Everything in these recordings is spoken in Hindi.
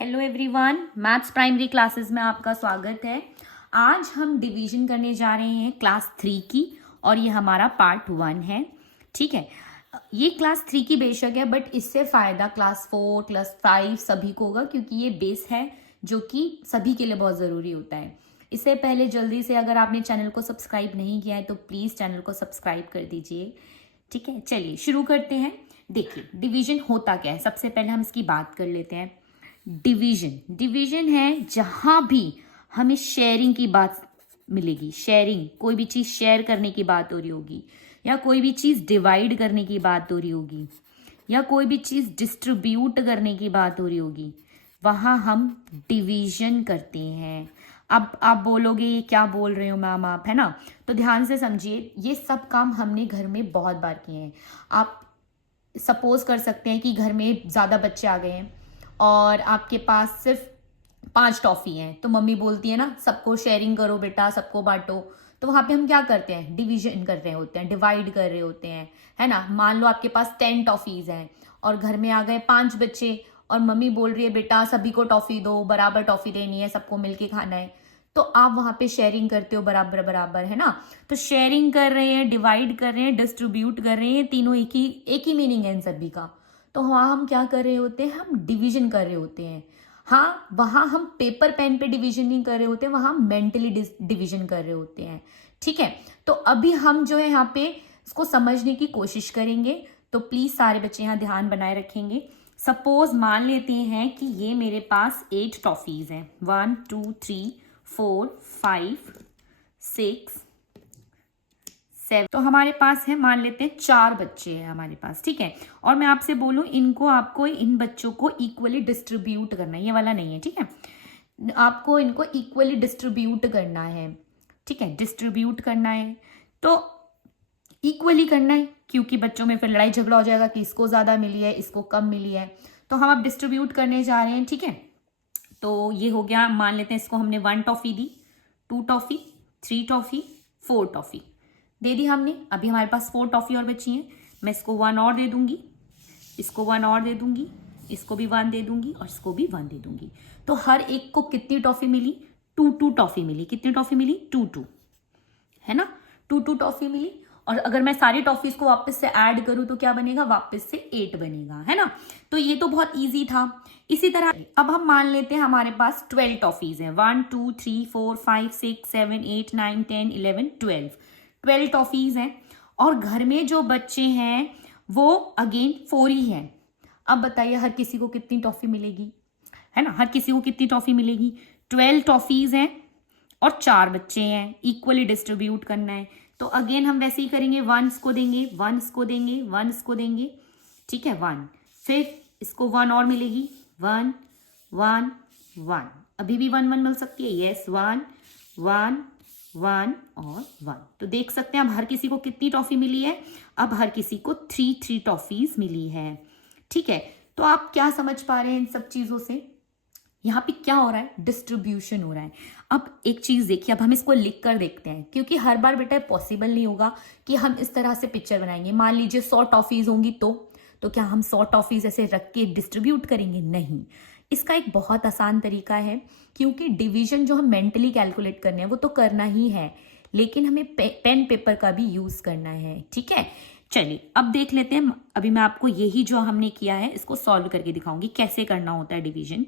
Hello everyone, maths primary classes में आपका स्वागत है। आज हम डिवीजन करने जा रहे हैं क्लास 3 की और ये हमारा पार्ट 1 है। ठीक है, ये क्लास 3 की बेशक है बट इससे फ़ायदा क्लास 4 क्लास 5 सभी को होगा क्योंकि ये बेस है जो कि सभी के लिए बहुत ज़रूरी होता है। इससे पहले जल्दी से अगर आपने चैनल को सब्सक्राइब नहीं किया है तो प्लीज़ चैनल को सब्सक्राइब कर दीजिए। ठीक है, चलिए शुरू करते हैं। देखिए डिवीजन होता क्या है, सबसे पहले हम इसकी बात कर लेते हैं। डिवीजन है जहां भी हमें शेयरिंग की बात मिलेगी। शेयरिंग, कोई भी चीज शेयर करने की बात हो रही होगी, या कोई भी चीज डिवाइड करने की बात हो रही होगी, या कोई भी चीज डिस्ट्रीब्यूट करने की बात हो रही होगी, वहां हम डिवीजन करते हैं। अब आप बोलोगे ये क्या बोल रहे हो मैम आप, है ना? तो ध्यान से समझिए, ये सब काम हमने घर में बहुत बार किए हैं। आप सपोज कर सकते हैं कि घर में ज़्यादा बच्चे आ गए हैं और आपके पास सिर्फ 5 टॉफ़ी हैं, तो मम्मी बोलती है ना सबको शेयरिंग करो बेटा, सबको बांटो। तो वहाँ पे हम क्या करते हैं? डिवीजन कर रहे होते हैं, डिवाइड कर रहे होते हैं, है ना? मान लो आपके पास 10 टॉफ़ीज़ हैं और घर में आ गए 5 बच्चे और मम्मी बोल रही है बेटा सभी को टॉफ़ी दो, बराबर टॉफ़ी देनी है, सबको मिलके खाना है। तो आप वहाँ पे शेयरिंग करते हो बराबर बराबर, है ना? तो शेयरिंग कर रहे हैं, डिवाइड कर रहे हैं, डिस्ट्रीब्यूट कर रहे हैं, तीनों एक ही मीनिंग है इन सभी का। तो वहाँ हम क्या कर रहे होते हैं? हम डिवीजन कर रहे होते हैं। हाँ, वहाँ हम पेपर पेन पे डिवीजन नहीं कर रहे होते, वहाँ मेंटली डिवीजन कर रहे होते हैं। ठीक है, तो अभी हम जो है यहाँ पे इसको समझने की कोशिश करेंगे। तो प्लीज सारे बच्चे यहाँ ध्यान बनाए रखेंगे। सपोज मान लेते हैं कि ये मेरे पास 8 टॉफीज हैं, 1 2 3 4 5 6 7। तो हमारे पास है, मान लेते हैं 4 बच्चे हैं हमारे पास। ठीक है, और मैं आपसे बोलूं आपको इन बच्चों को इक्वली डिस्ट्रीब्यूट करना है, ये वाला नहीं है। ठीक है, आपको इनको इक्वली डिस्ट्रीब्यूट करना है। ठीक है, डिस्ट्रीब्यूट करना है तो इक्वली करना है, क्योंकि बच्चों में फिर लड़ाई झगड़ा हो जाएगा कि इसको ज्यादा मिली है, इसको कम मिली है। तो हम अब डिस्ट्रीब्यूट करने जा रहे हैं। ठीक है, तो ये हो गया। मान लेते हैं इसको हमने 1 टॉफी दी, 2 टॉफी, 3 टॉफी, 4 टॉफी दे दी हमने। अभी हमारे पास 4 टॉफी और बची हैं। मैं इसको 1 और दे दूंगी, इसको 1 और दे दूंगी, इसको भी 1 दे दूंगी और इसको भी 1 दे दूंगी। तो हर एक को कितनी टॉफी मिली? 2 टॉफी मिली। कितनी टॉफी मिली? 2 है ना? 2 टॉफी मिली। और अगर मैं सारी टॉफीज को वापस से ऐड करूं तो क्या बनेगा? वापस से 8 बनेगा, है ना? तो ये तो बहुत इजी था। इसी तरह अब हम मान लेते हैं हमारे पास 12 टॉफीज हैं, 1 2 3 4 5 6 7 8 9 10 11 12 टॉफीज हैं। और घर में जो बच्चे हैं वो अगेन 4 ही हैं। अब बताइए हर किसी को कितनी टॉफी मिलेगी, है ना? हर किसी को कितनी टॉफी मिलेगी? 12 टॉफीज हैं और 4 बच्चे हैं, इक्वली डिस्ट्रीब्यूट करना है। तो अगेन हम वैसे ही करेंगे, 1 को देंगे, 1 को देंगे, 1 को देंगे। ठीक है, 1, फिर इसको 1 और मिलेगी, 1 1 1। अभी भी 1 1 मिल सकती है, यस, 1 1 1 और 1। तो देख सकते हैं अब हर किसी को कितनी टॉफी मिली है? अब हर किसी को 3 टॉफीज मिली है। ठीक है, तो आप क्या समझ पा रहे हैं इन सब चीजों से? यहाँ पे क्या हो रहा है? डिस्ट्रीब्यूशन हो रहा है। अब एक चीज देखिए, अब हम इसको लिख कर देखते हैं, क्योंकि हर बार बेटा पॉसिबल नहीं होगा कि हम इस तरह से पिक्चर बनाएंगे। मान लीजिए 100 टॉफीज होंगी तो क्या हम 100 टॉफीज ऐसे रख के डिस्ट्रीब्यूट करेंगे? नहीं। इसका एक बहुत आसान तरीका है, क्योंकि डिवीजन जो हम मेंटली कैलकुलेट करने हैं वो तो करना ही है, लेकिन हमें पेन पेपर का भी यूज करना है। ठीक है, चलिए अब देख लेते हैं। अभी मैं आपको यही जो हमने किया है इसको सॉल्व करके दिखाऊंगी कैसे करना होता है डिवीजन।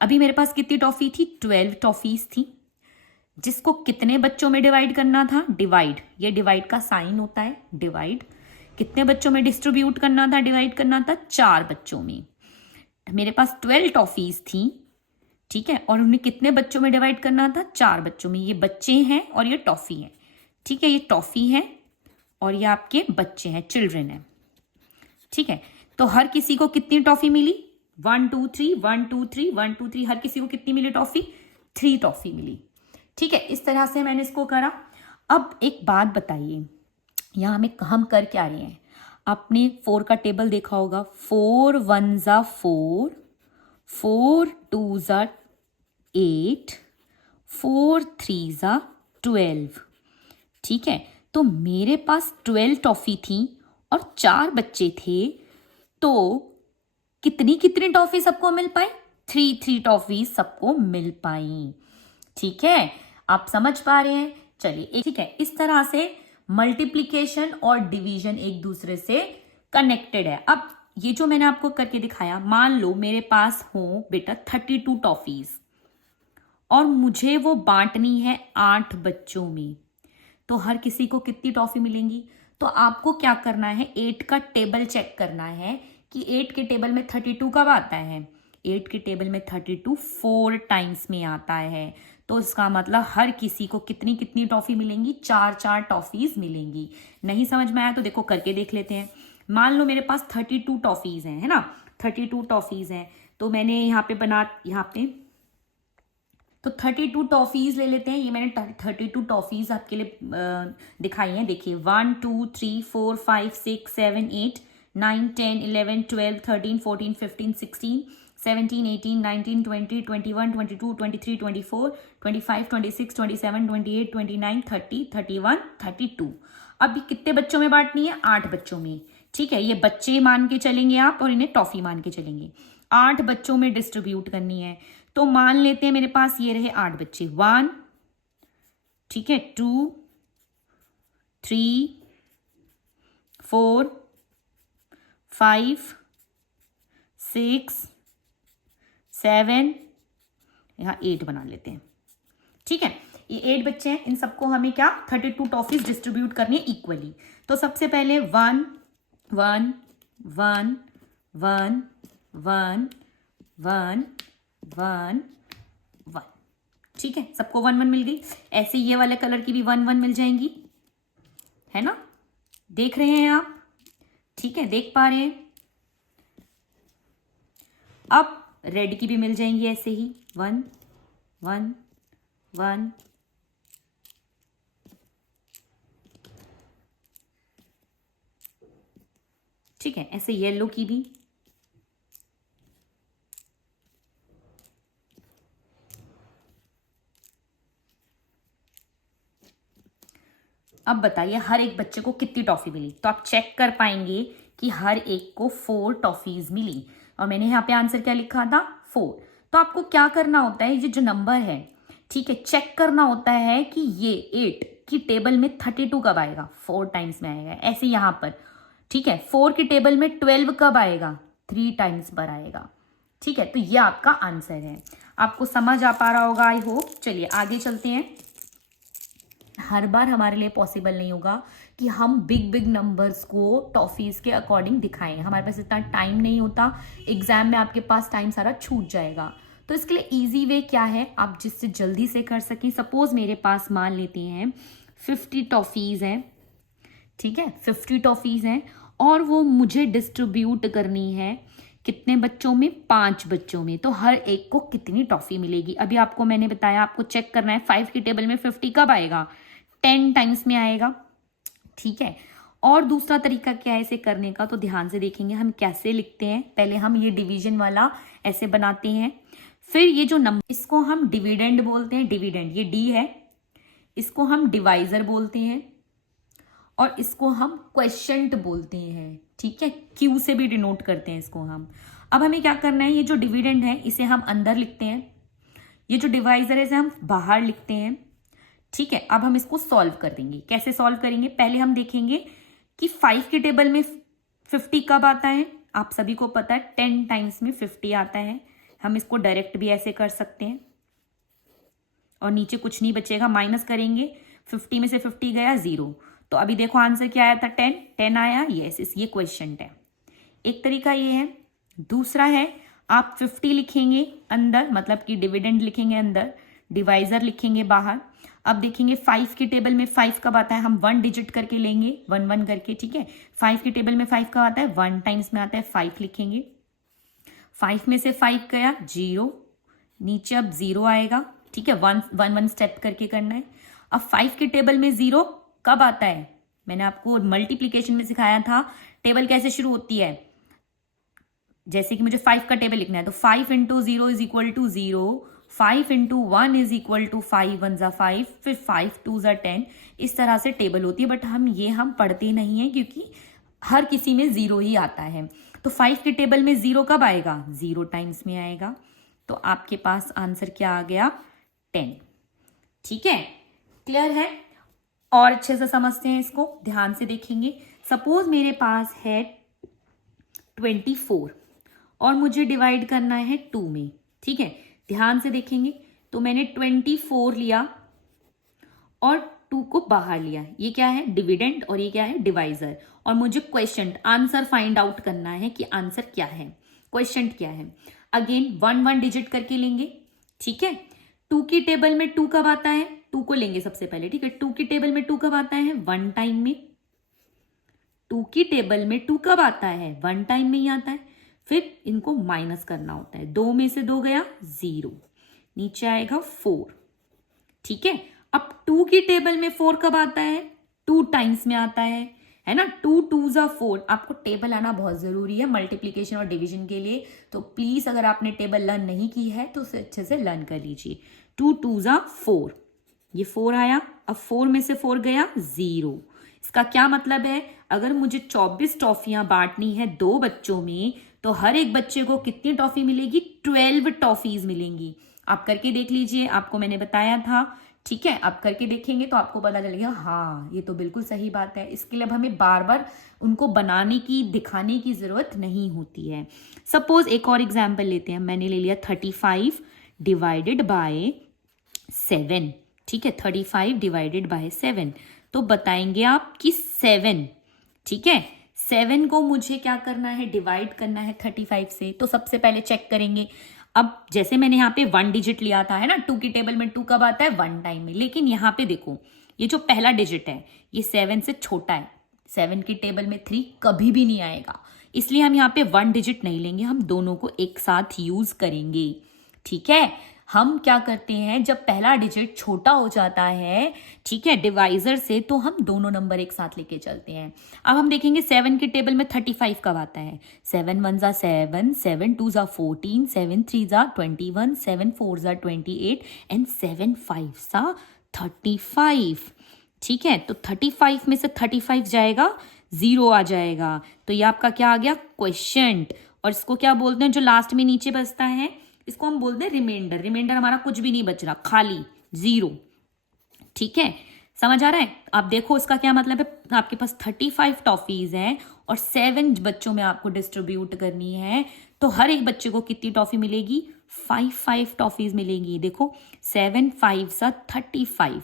अभी मेरे पास कितनी टॉफी थी? 12 टॉफीज थी, जिसको कितने बच्चों में डिवाइड करना था? डिवाइड, ये डिवाइड का साइन होता है, डिवाइड। कितने बच्चों में डिस्ट्रीब्यूट करना था, डिवाइड करना था? 4 बच्चों में। मेरे पास 12 टॉफीज थी, ठीक है, और उन्हें कितने बच्चों में डिवाइड करना था? 4 बच्चों में। ये बच्चे हैं और ये टॉफी है। ठीक है, ये टॉफी है और ये आपके बच्चे हैं, चिल्ड्रन है। ठीक है, तो हर किसी को कितनी टॉफी मिली? 1 2 3 1 2 3 1 2 3। हर किसी को कितनी मिली टॉफी? 3 टॉफी मिली। ठीक है, इस तरह से मैंने इसको करा। अब एक बात बताइए, यहां हम कर क्या रहे हैं? आपने 4 का टेबल देखा होगा, 4 1 जा 4, 4 2 जा 8, 4 3 जा 12। ठीक है, तो मेरे पास 12 टॉफी थी और 4 बच्चे थे, तो कितनी कितनी टॉफी सबको मिल पाए? थ्री टॉफीज सबको मिल पाई। ठीक है, आप समझ पा रहे हैं? चलिए, ठीक है, इस तरह से मल्टीप्लीकेशन और डिवीजन एक दूसरे से कनेक्टेड है। अब ये जो मैंने आपको करके दिखाया, मान लो मेरे पास हो बेटा 32 टॉफीज और मुझे वो बांटनी है 8 बच्चों में, तो हर किसी को कितनी टॉफी मिलेंगी? तो आपको क्या करना है, 8 का टेबल चेक करना है कि 8 के टेबल में 32 कब आता है। 8 के टेबल में 32 4 टाइम्स में आता है, तो इसका मतलब हर किसी को कितनी कितनी टॉफी मिलेंगी? 4 टॉफीज मिलेंगी। नहीं समझ में आया तो देखो करके देख लेते हैं। मान लो मेरे पास 32 टॉफीज हैं, है ना, 32 टॉफीज हैं, तो मैंने यहाँ पे तो 32 टॉफीज ले लेते हैं। ये मैंने 32 टॉफीज आपके लिए दिखाई हैं। देखिए 1 2 3 4 5 6 7 8 9 10 11 12 13 14 15 16 17 18 19 20 21 22 23 24 25 26 27 28 29 30 31 32। अब ये कितने बच्चों में बांटनी है? 8 बच्चों में। ठीक है, ये बच्चे मान के चलेंगे आप और इन्हें टॉफी मान के चलेंगे। 8 बच्चों में डिस्ट्रीब्यूट करनी है, तो मान लेते हैं मेरे पास ये रहे 8 बच्चे। 1, ठीक है, 2 3 4 5 6 7, यहाँ 8 बना लेते हैं। ठीक है, ये 8 बच्चे हैं, इन सबको हमें क्या 32 टॉफीज डिस्ट्रीब्यूट करनी है इक्वली। तो सबसे पहले 1 1 1 1 1 1 1 1। ठीक है, सबको 1 1 मिल गई। ऐसे ये वाले कलर की भी 1 1 मिल जाएंगी, है ना, देख रहे हैं आप? ठीक है, देख पा रहे हैं? अब रेड की भी मिल जाएंगी ऐसे ही 1 1 1। ठीक है, ऐसे येलो की भी। अब बताइए हर एक बच्चे को कितनी टॉफी मिली? तो आप चेक कर पाएंगे कि हर एक को 4 टॉफीज मिली, और मैंने यहाँ पे आंसर क्या लिखा था? 4। तो आपको क्या करना होता है, ये जो नंबर है, ठीक है, चेक करना होता है कि ये 8 की टेबल में 32 कब आएगा? 4 टाइम्स में आएगा। ऐसे यहाँ पर, ठीक है, 4 की टेबल में 12 कब आएगा? 3 टाइम्स पर आएगा। ठीक है, तो ये आपका आंसर है। आपको समझ आ पा रहा होगा, आई होप। चलिए आगे चलते हैं। हर बार हमारे लिए पॉसिबल नहीं होगा कि हम बिग नंबर्स को टॉफीज के अकॉर्डिंग दिखाएं, हमारे पास इतना टाइम नहीं होता। एग्जाम में आपके पास टाइम सारा छूट जाएगा। तो इसके लिए इजी वे क्या है, आप जिससे जल्दी से कर सकें। सपोज मेरे पास मान लेते हैं 50 टॉफीज हैं, ठीक है, 50 टॉफीज हैं, और वो मुझे डिस्ट्रीब्यूट करनी है कितने बच्चों में? 5 बच्चों में। तो हर एक को कितनी टॉफी मिलेगी? अभी आपको मैंने बताया, आपको चेक करना है 5 की टेबल में 50 कब आएगा? 10 टाइम्स में आएगा। ठीक है, और दूसरा तरीका क्या है इसे करने का, तो ध्यान से देखेंगे हम कैसे लिखते हैं। पहले हम ये डिवीजन वाला ऐसे बनाते हैं, फिर ये जो नंबर, इसको हम डिविडेंड बोलते हैं। डिविडेंड, ये डी है, इसको हम डिवाइजर बोलते हैं, और इसको हम क्वेश्चंट बोलते हैं। ठीक है, क्यू से भी डिनोट करते हैं इसको हम। अब हमें क्या करना है, ये जो डिविडेंड है इसे हम अंदर लिखते हैं, ये जो डिवाइजर है इसे हम बाहर लिखते हैं। ठीक है, अब हम इसको सॉल्व कर देंगे। कैसे सॉल्व करेंगे? पहले हम देखेंगे कि 5 के टेबल में 50 कब आता है। आप सभी को पता है 10 टाइम्स में 50 आता है। हम इसको डायरेक्ट भी ऐसे कर सकते हैं, और नीचे कुछ नहीं बचेगा, माइनस करेंगे, 50 में से 50 गया 0। तो अभी देखो आंसर क्या आया था? 10 आया। यस, ये क्वेश्चन है। एक तरीका ये है। दूसरा है, आप 50 लिखेंगे अंदर, मतलब कि डिविडेंड लिखेंगे अंदर, डिवाइजर लिखेंगे बाहर। अब देखेंगे 5 की टेबल में 5 कब आता है, हम 1 डिजिट करके लेंगे, 1 1 करके। ठीक है, 5 की टेबल में 5 कब आता है? 1 टाइम्स में आता है, 5 लिखेंगे। 5 में से 5 गया 0, नीचे अब 0 आएगा। ठीक है, 1 स्टेप करके करना है। अब 5 की टेबल में 0 कब आता है? मैंने आपको मल्टीप्लीकेशन में सिखाया था, टेबल कैसे शुरू होती है। जैसे कि मुझे 5 का टेबल लिखना है, तो 5 into 0 is equal to 0, 5 into 1 is equal to 5 1 जा 5, फिर 5 2 जा 10। इस तरह से टेबल होती है, बट हम पढ़ते नहीं है क्योंकि हर किसी में 0 ही आता है। तो 5 के टेबल में 0 कब आएगा? 0 टाइम्स में आएगा। तो आपके पास आंसर क्या आ गया? 10। ठीक है, क्लियर है? और अच्छे से समझते हैं इसको, ध्यान से देखेंगे। सपोज मेरे पास है 24 और मुझे डिवाइड करना है 2 में। ठीक है, ध्यान से देखेंगे। तो मैंने 24 लिया और 2 को बाहर लिया। ये क्या है? डिविडेंड, और ये क्या है? डिवाइजर। और मुझे क्वेश्चन आंसर फाइंड आउट करना है कि आंसर क्या है, क्वेश्चन क्या है। अगेन 1 डिजिट करके लेंगे। ठीक है, 2 की टेबल में 2 कब आता है? 2 को लेंगे सबसे पहले। ठीक है, 2 की टेबल में 2 कब आता है? 1 टाइम में। 2 की टेबल में 2 कब आता है? 1 टाइम में ही आता है। फिर इनको माइनस करना होता है। 2 में से 2 गया 0, नीचे आएगा 4। ठीक है, अब 2 की टेबल में 4 कब आता है? 2 टाइम्स में आता है ना। 2 2 जा 4। आपको टेबल आना बहुत जरूरी है मल्टीप्लीकेशन और डिवीजन के लिए, तो प्लीज अगर आपने टेबल लर्न नहीं की है तो उसे अच्छे से लर्न कर लीजिए। 2 2 जा 4, ये 4 आया। अब 4 में से 4 गया 0। इसका क्या मतलब है? अगर मुझे 24 टॉफियां बांटनी है 2 बच्चों में, तो हर एक बच्चे को कितनी टॉफी मिलेगी? 12 टॉफीज मिलेंगी। आप करके देख लीजिए, आपको मैंने बताया था। ठीक है, आप करके देखेंगे तो आपको पता चलेगा हाँ ये तो बिल्कुल सही बात है। इसके लिए अब हमें बार बार उनको बनाने की, दिखाने की जरूरत नहीं होती है। सपोज एक और एग्जाम्पल लेते हैं। मैंने ले लिया 35 डिवाइडेड बाय 7। ठीक है, 35 डिवाइडेड बाय 7। तो बताएंगे आप कि 7, ठीक है, 7 को मुझे क्या करना है? डिवाइड करना है 35 से। तो सबसे पहले चेक करेंगे। अब जैसे मैंने यहाँ पे 1 डिजिट लिया था, है ना। 2 की टेबल में 2 कब आता है? 1 टाइम में। लेकिन यहाँ पे देखो, ये जो पहला डिजिट है ये 7 से छोटा है। 7 की टेबल में 3 कभी भी नहीं आएगा, इसलिए हम यहाँ पे 1 डिजिट नहीं लेंगे, हम दोनों को एक साथ यूज करेंगे। ठीक है, हम क्या करते हैं, जब पहला डिजिट छोटा हो जाता है, ठीक है, डिवाइजर से, तो हम दोनों नंबर एक साथ लेके चलते हैं। अब हम देखेंगे 7 की टेबल में 35 कब आता है? 7 1 जा 7, 7 2 जा 14, 7 3 जा 21, 7 4 जा 28 एंड 7 5 जा 35। ठीक है, तो 35 में से 35 जाएगा, 0 आ जाएगा। तो ये आपका क्या आ गया? क्वेश्चन। और इसको क्या बोलते हैं जो लास्ट में नीचे बचता है? इसको हम बोलते हैं रिमाइंडर। रिमाइंडर हमारा कुछ भी नहीं बच रहा, खाली 0। ठीक है, समझ आ रहा है? आप देखो इसका क्या मतलब है। आपके पास 35 टॉफीज हैं और 7 बच्चों में आपको डिस्ट्रीब्यूट करनी है, तो हर एक बच्चे को कितनी टॉफी मिलेगी? 5 टॉफीज मिलेंगी। देखो 7 5 सा 35।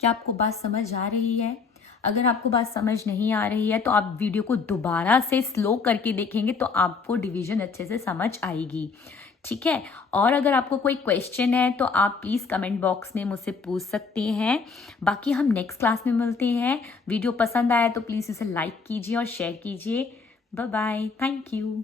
क्या आपको बात समझ आ रही है? अगर आपको बात समझ नहीं आ रही है तो आप वीडियो को दोबारा से स्लो करके देखेंगे तो आपको डिवीजन अच्छे से समझ आएगी। ठीक है, और अगर आपको कोई क्वेश्चन है तो आप प्लीज़ कमेंट बॉक्स में मुझसे पूछ सकते हैं। बाकी हम नेक्स्ट क्लास में मिलते हैं। वीडियो पसंद आया तो प्लीज़ इसे लाइक कीजिए और शेयर कीजिए। Bye bye, thank you.